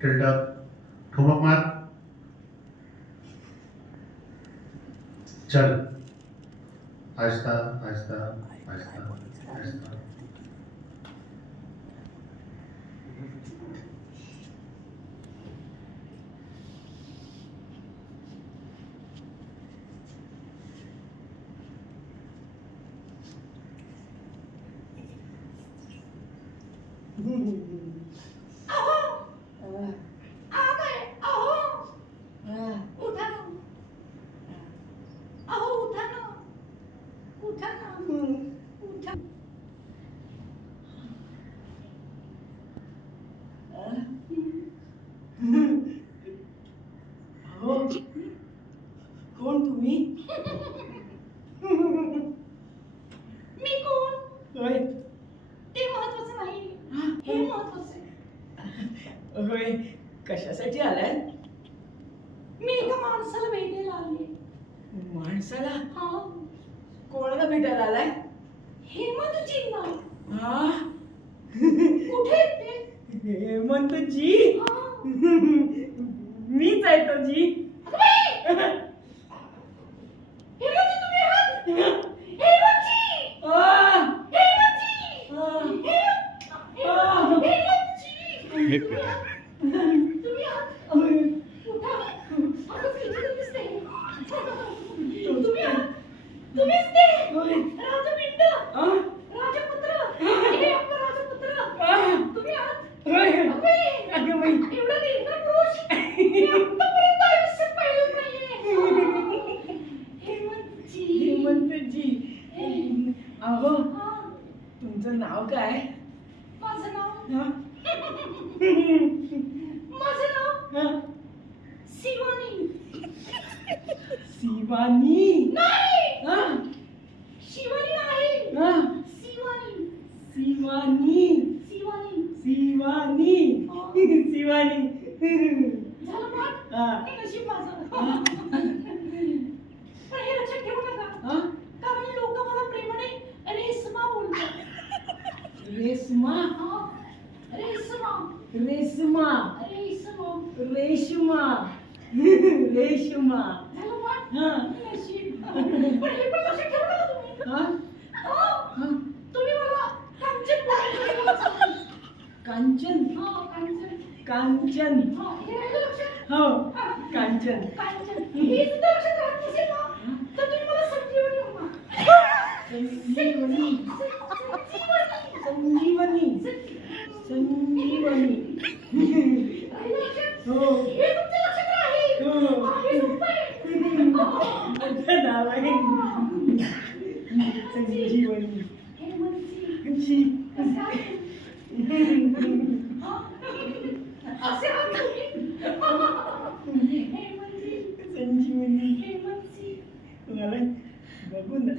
टिल्डक ठुमक मार. चल. आहिस्ता आहिस्ता आहिस्ता आहिस्ता. कोण तुम्ही? मी कोण होय. ते महत्वाचं नाही, हे महत्वाचं आहे. होय. कशासाठी आलाय? मी एका माणसाला भेटायला आले. माणसाला? हा, कोणाला भेटायला आलाय? हेमंतजींना. हा? कुठे आहेत ते? हेमंतजी? हा. मीच आहे तो जी. हेमंतजी तुम्ही आहात? हेमंतजी! हेमंतजी! हेमंतजी! तुम्ही आहात? उठा. आता किती दिसते? तुम्ही आहात? तुम्हीच ते? राजपिंड! राजपुत्र! हे आपलं राजपुत्र! तुम्ही आहात? अगं बाई. एवढा निर्भय पुरुष मी आतापर्यंत आयुष्यात पाहिलं नाहीये. हेमंतजी. हेमंतजी. अहो, हा, तुमचं नाव काय? माझं नाव हा? माझं नाव हा? शिवानी. शिवानी? नाही, हा? शिवानी नाही. हा? शिवानी. शिवानी? शिवानी. शिवानी? हा. शिवानी. झालं पाठ? हा. हे नशीब माझं. पण हे लक्षात ठेवू नका, हा? कारण लोक मला प्रेमाने रेसमा बोलतात. रेशमा? हा, रेसमा. रेशमा? रेसमा. रेशमा? रेशमा? झालं पाठ? हा. नशीब. पण हे पण लक्षात ठेवू नका तुम्ही. हा? हा, हा? तुम्ही मला कांचन बोलायला सांगा. कांचन? हा, कांचन. कांचन? हा, हे राहिलं लक्षात? हो. कांचन. कांचन. हे सुद्धा लक्षात राहत नसेल ना, तर तुम्ही मला संजीवनी म्हणा. संजीवनी. संजीवनी. संजीवनी. संजीवनी. राहिलं लक्षात? हो. हे तुमच्या लक्षात राहील. हो. हा, हे सोपं आहे. माझं नाव आहे संजीवनी. हेमंतजी. जी. कसे आहात? हा? असे आहात तुम्ही? हेमंतजी. संजीवनी. हेमंतजी. मला बघू ना.